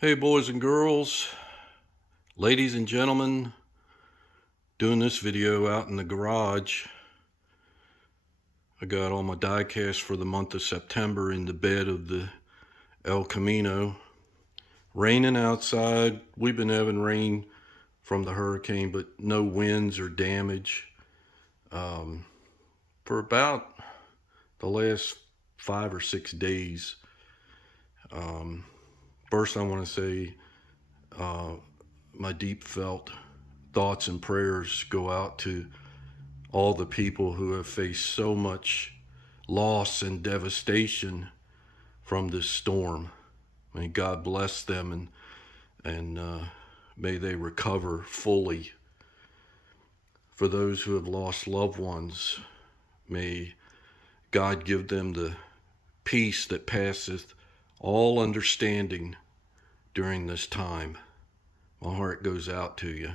Hey boys and girls, ladies and gentlemen, doing this video out in the garage. I got all my diecast for the month of September in the bed of the El Camino. Raining outside. We've been having rain from the hurricane, but no winds or damage. For about the last 5 or 6 days. First I want to say my deep felt thoughts and prayers go out to all the people who have faced so much loss and devastation from this storm. May God bless them and may they recover fully. For those who have lost loved ones, may God give them the peace that passeth all understanding during this time. My heart goes out to you.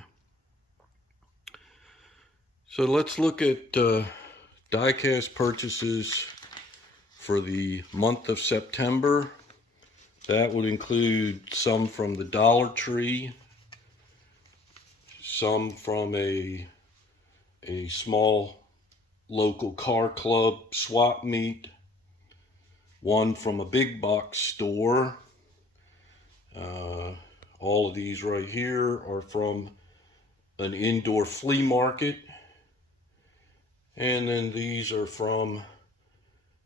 So let's look at diecast purchases for the month of September. That would include some from the Dollar Tree, some from a small local car club swap meet, one from a big box store. All of these right here are from an indoor flea market. And then these are from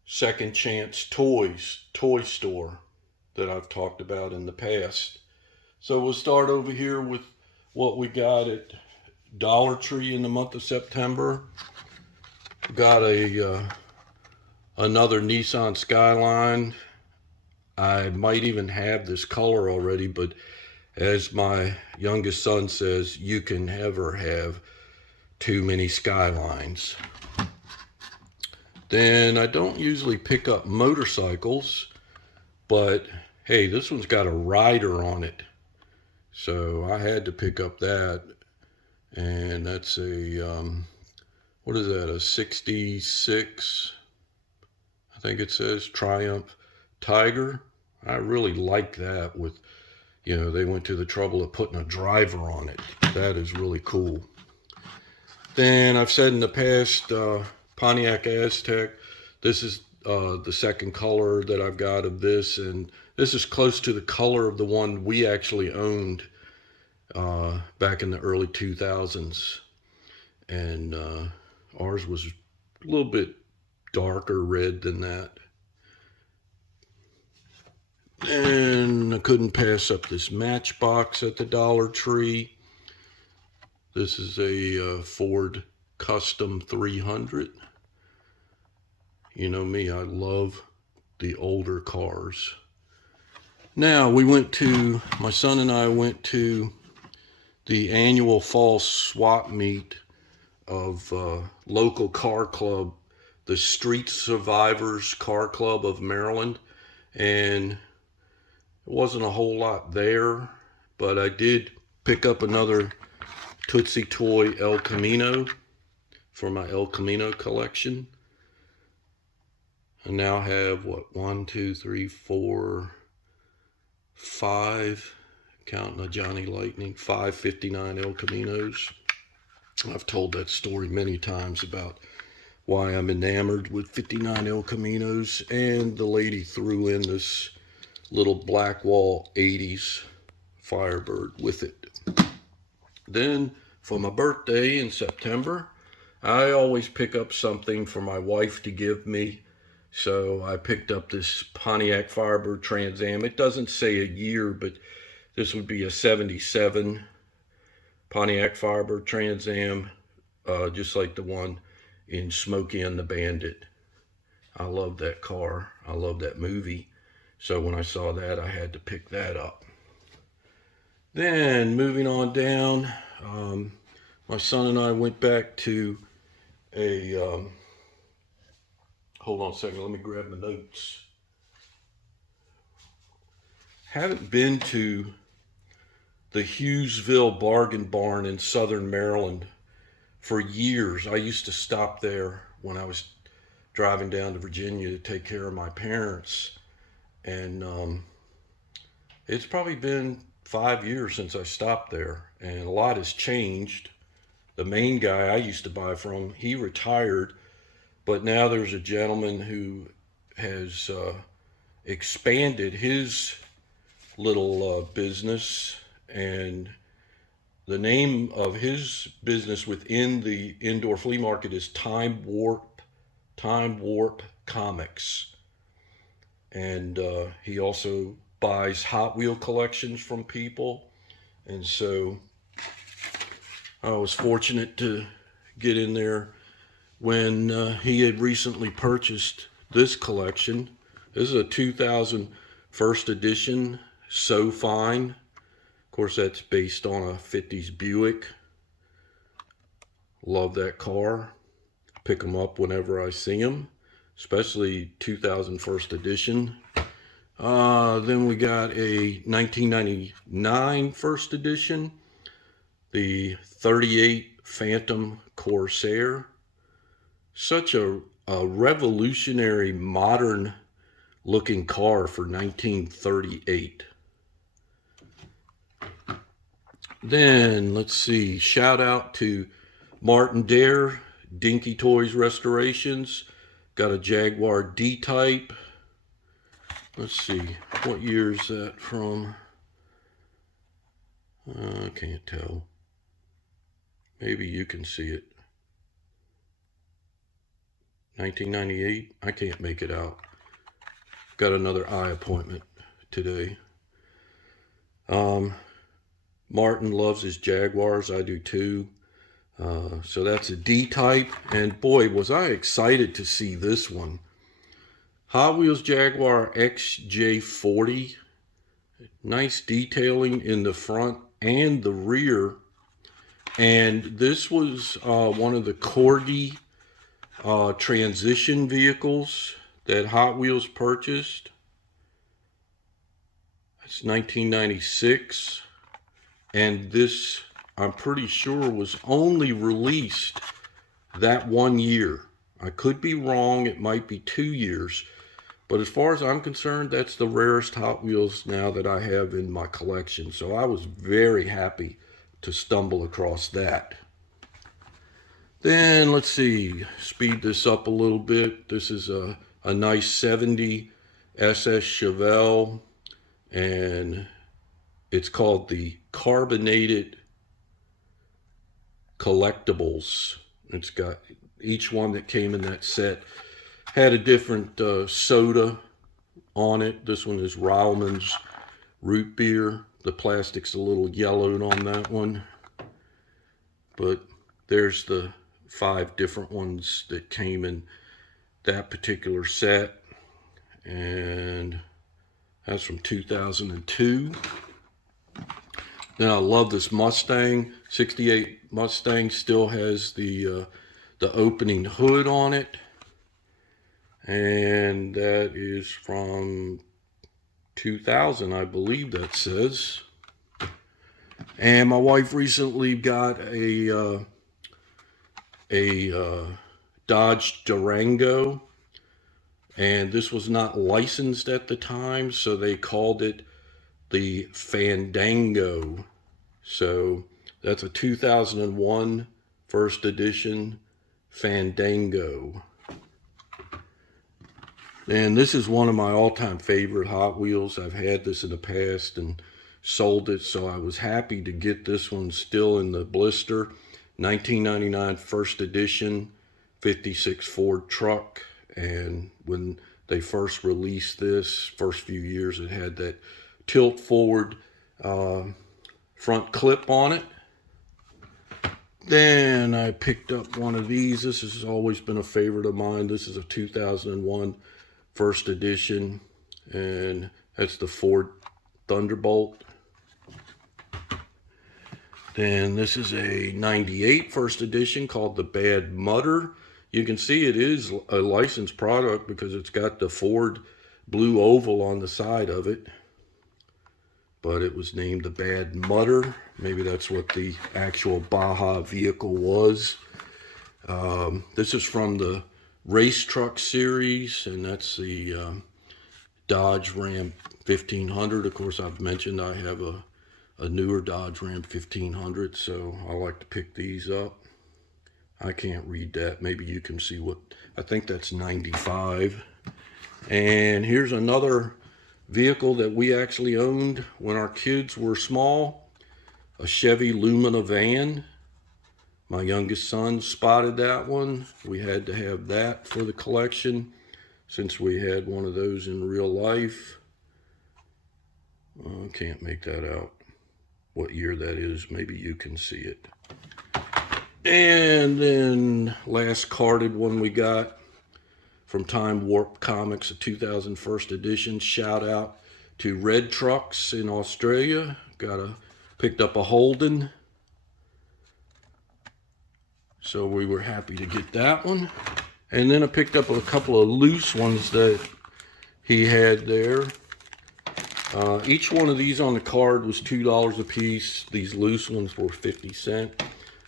Second Chance Toys, toy store that I've talked about in the past. So we'll start over here with what we got at Dollar Tree in the month of September. Got another Nissan Skyline. I might even have this color already, but as my youngest son says, you can never have too many Skylines. Then I don't usually pick up motorcycles, but hey, this one's got a rider on it. So I had to pick up that. And that's a, what is that, a 66, I think it says, Triumph Tiger. I really like that with, they went to the trouble of putting a driver on it. That is really cool. Then I've said in the past, Pontiac Aztec. This is the second color that I've got of this, and this is close to the color of the one we actually owned back in the early 2000s. And ours was a little bit darker red than that. And I couldn't pass up this Matchbox at the Dollar Tree. This is a Ford Custom 300. You know me, I love the older cars. Now, my son and I went to the annual fall swap meet of local car club, the Street Survivors Car Club of Maryland. And it wasn't a whole lot there, but I did pick up another Tootsie Toy El Camino for my El Camino collection. I now have, 1, 2, 3, 4, 5, counting a Johnny Lightning, 559 El Caminos. I've told that story many times about why I'm enamored with 59 El Caminos, and the lady threw in this little Blackwall 80s Firebird with it. Then for my birthday in September, I always pick up something for my wife to give me. So I picked up this Pontiac Firebird Trans Am. It doesn't say a year, but this would be a 77 Pontiac Firebird Trans Am, just like the one in Smokey and the Bandit. I love that car. I love that movie. So when I saw that, I had to pick that up. Then moving on down, my son and I went back to a... hold on a second, let me grab my notes. Haven't been to the Hughesville Bargain Barn in Southern Maryland for years. I used to stop there when I was driving down to Virginia to take care of my parents. And It's probably been 5 years since I stopped there, and a lot has changed. The main guy I used to buy from, he retired, but now there's a gentleman who has expanded his little business, and the name of his business within the indoor flea market is Time Warp Comics, and he also buys Hot Wheel collections from people. And so I was fortunate to get in there when he had recently purchased this collection. This is a 2000 first edition, So Fine. Of course, that's based on a 50s Buick. Love that car. Pick them up whenever I see them, especially 2000 first edition. Then we got a 1999 first edition, the 38 Phantom Corsair. Such a revolutionary, modern looking car for 1938. Then let's see, shout out to Martin Dare, Dinky Toys Restorations. Got a Jaguar D-Type. Let's see, what year is that from? I can't tell. Maybe you can see it. 1998? I can't make it out. Got another eye appointment today. Martin loves his Jaguars. I do too. So that's a D-Type. And boy, was I excited to see this one. Hot Wheels Jaguar XJ40. Nice detailing in the front and the rear. And this was one of the Corgi transition vehicles that Hot Wheels purchased. It's 1996. And this, I'm pretty sure, was only released that 1 year. I could be wrong. It might be 2 years. But as far as I'm concerned, that's the rarest Hot Wheels now that I have in my collection. So I was very happy to stumble across that. Then let's see, speed this up a little bit. This is a nice 70 SS Chevelle, and it's called the Carbonated Collectibles. It's got each one that came in that set had a different soda on it. This one is Rauman's root beer. The plastic's a little yellowed on that one. But there's the 5 different ones that came in that particular set. And that's from 2002. Then I love this Mustang. 68 Mustang still has the opening hood on it. And that is from 2000, I believe that says. And my wife recently got a Dodge Durango, and this was not licensed at the time, so they called it the Fandango. So that's a 2001 first edition Fandango. And this is one of my all-time favorite Hot Wheels. I've had this in the past and sold it, so I was happy to get this one still in the blister. 1999 first edition 56 Ford truck. And when they first released this, first few years, it had that tilt forward front clip on it. Then I picked up one of these. This has always been a favorite of mine. This is a 2001 first edition, and that's the Ford Thunderbolt. Then this is a 98 first edition called the Bad Mutter. You can see it is a licensed product because it's got the Ford blue oval on the side of it. But it was named the Bad Mutter. Maybe that's what the actual Baja vehicle was. This is from the Race Truck series, and that's the Dodge Ram 1500. Of course, I've mentioned I have a newer Dodge Ram 1500, so I like to pick these up. I can't read that. Maybe you can see what, I think that's 95. And here's another vehicle that we actually owned when our kids were small, a Chevy Lumina van. My youngest son spotted that one. We had to have that for the collection since we had one of those in real life. I can't make that out, what year that is. Maybe you can see it. And then last carded one we got from Time Warp Comics, a 2001 edition. Shout out to Red Trucks in Australia. Picked up a Holden. So we were happy to get that one. And then I picked up a couple of loose ones that he had there. Each one of these on the card was $2 a piece. These loose ones were 50 cents.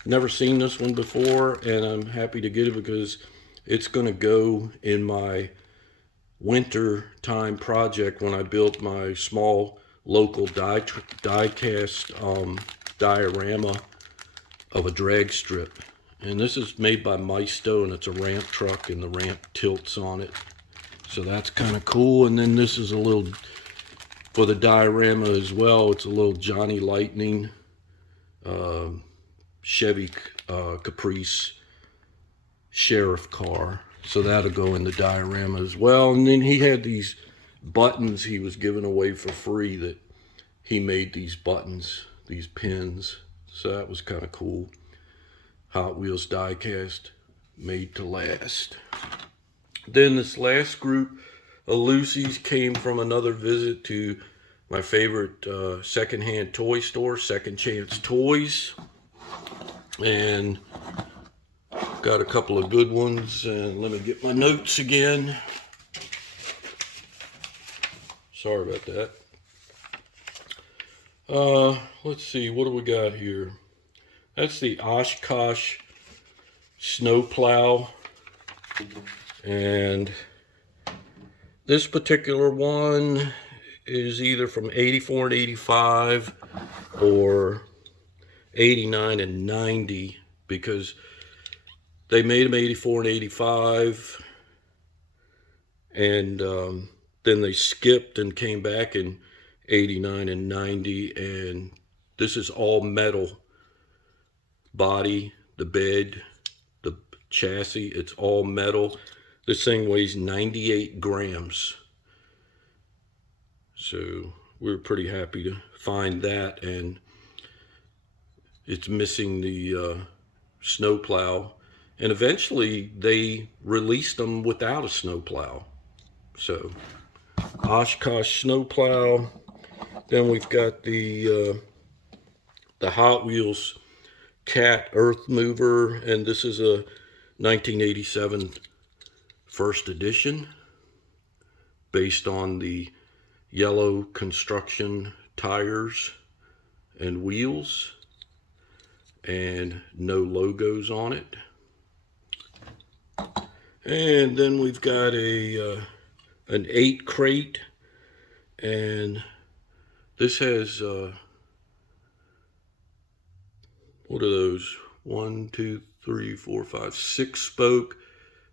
Never seen this one before, and I'm happy to get it because it's going to go in my winter time project when I built my small local diecast diorama of a drag strip. And this is made by Maisto, and it's a ramp truck, and the ramp tilts on it. So that's kind of cool. And then this is a little, for the diorama as well, it's a little Johnny Lightning Chevy Caprice sheriff car. So that'll go in the diorama as well. And then he had these buttons he was giving away for free that he made these buttons, these pins. So that was kind of cool. Hot Wheels diecast, made to last. Then this last group of Lucy's came from another visit to my favorite secondhand toy store, Second Chance Toys. And got a couple of good ones. And let me get my notes again. Sorry about that. Let's see, what do we got here? That's the Oshkosh snowplow, and this particular one is either from 84 and 85 or 89 and 90, because they made them 84 and 85, and then they skipped and came back in 89 and 90, and this is all metal. Body, the bed, the chassis, it's all metal. This thing weighs 98 grams. So we were pretty happy to find that, and it's missing the snowplow. And eventually they released them without a snowplow. So Oshkosh snowplow. Then we've got the Hot Wheels Cat Earth Mover, and this is a 1987 first edition based on the yellow construction tires and wheels, and no logos on it. And then we've got an 8 crate, and this has what are those? 1, 2, 3, 4, 5, 6 spoke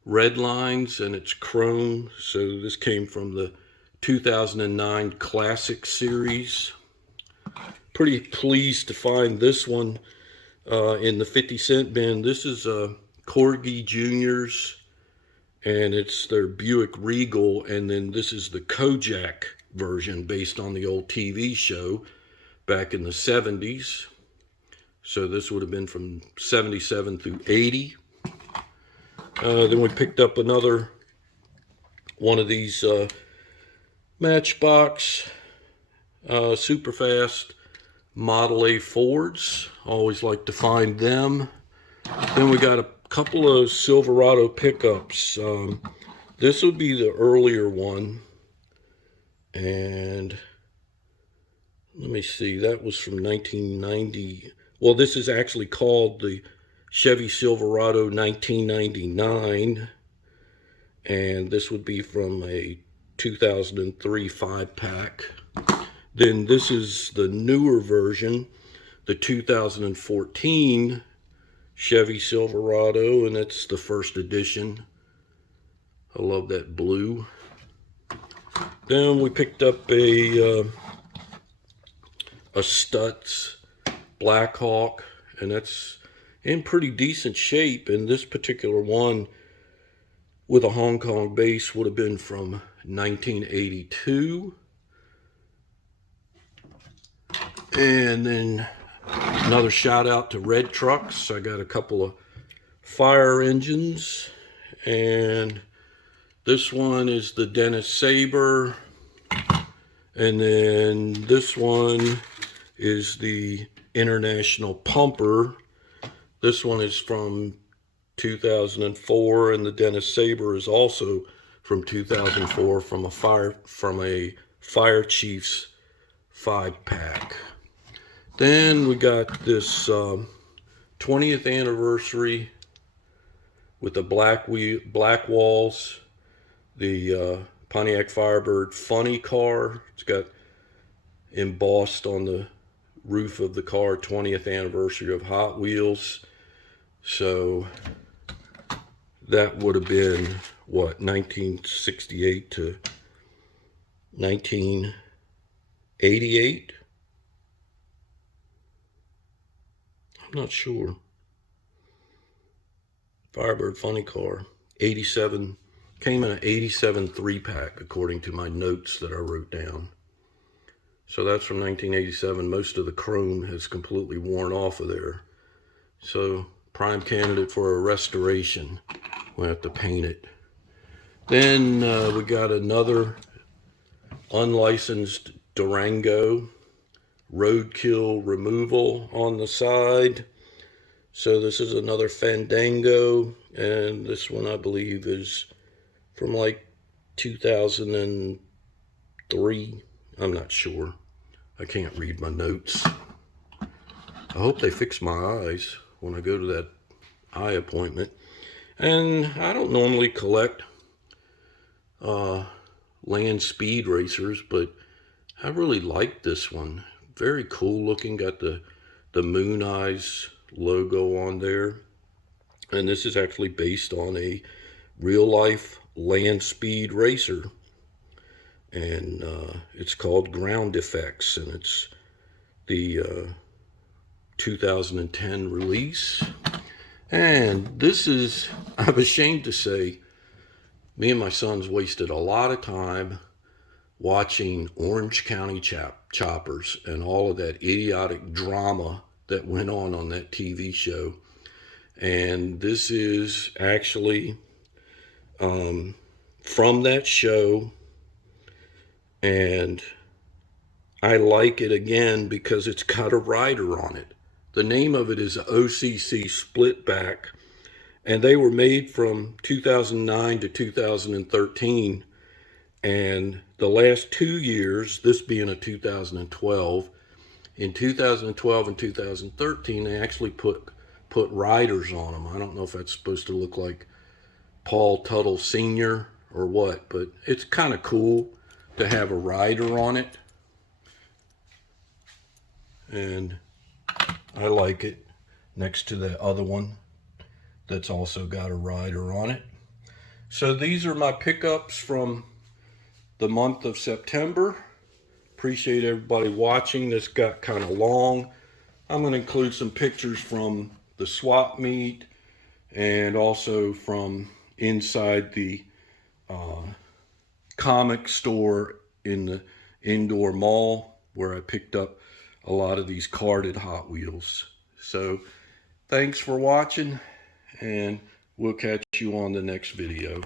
red lines, and it's chrome. So this came from the 2009 Classic Series. Pretty pleased to find this one in the 50-cent bin. This is Corgi Juniors, and it's their Buick Regal, and then this is the Kojak version based on the old TV show back in the 70s. So this would have been from 77 through 80. Then we picked up another one of these Matchbox super fast Model A Fords. Always like to find them. Then we got a couple of Silverado pickups. This would be the earlier one. And let me see, that was from 1990. Well, this is actually called the Chevy Silverado 1999. And this would be from a 2003 5-pack. Then this is the newer version, the 2014 Chevy Silverado, and it's the first edition. I love that blue. Then we picked up a Stutz Blackhawk, and that's in pretty decent shape. And this particular one with a Hong Kong base would have been from 1982. And then another shout out to Red Trucks. I got a couple of fire engines, and this one is the Dennis Sabre, and then this one is the International Pumper. This one is from 2004, and the Dennis Sabre is also from 2004 from a Fire Chiefs 5-pack. Then we got this 20th anniversary with the black walls, the Pontiac Firebird funny car. It's got embossed on the roof of the car, 20th anniversary of Hot Wheels. So that would have been, what, 1968 to 1988? I'm not sure. Firebird funny car, 87, came in an 87 3-pack according to my notes that I wrote down. So that's from 1987. Most of the chrome has completely worn off of there. So prime candidate for a restoration. We'll have to paint it. Then we got another unlicensed Durango roadkill removal on the side. So this is another Fandango, and this one I believe is from like 2003. I'm not sure. I can't read my notes. I hope they fix my eyes when I go to that eye appointment. And I don't normally collect land speed racers, but I really like this one. Very cool looking. Got the Moon Eyes logo on there. And this is actually based on a real life land speed racer. And it's called Ground Effects, and it's the 2010 release. And this is, I'm ashamed to say, me and my sons wasted a lot of time watching Orange County Choppers and all of that idiotic drama that went on that TV show. And this is actually from that show, and I like it again because it's got a rider on it. The name of it is OCC Splitback, and they were made from 2009 to 2013. And the last 2 years, this being a 2012, in 2012 and 2013, they actually put riders on them. I don't know if that's supposed to look like Paul Tuttle Sr. or what, but it's kind of cool to have a rider on it. And I like it next to that other one that's also got a rider on it. So these are my pickups from the month of September. Appreciate everybody watching. This got kind of long. I'm going to include some pictures from the swap meet and also from inside the comic store in the indoor mall where I picked up a lot of these carded Hot Wheels. So thanks for watching, and we'll catch you on the next video.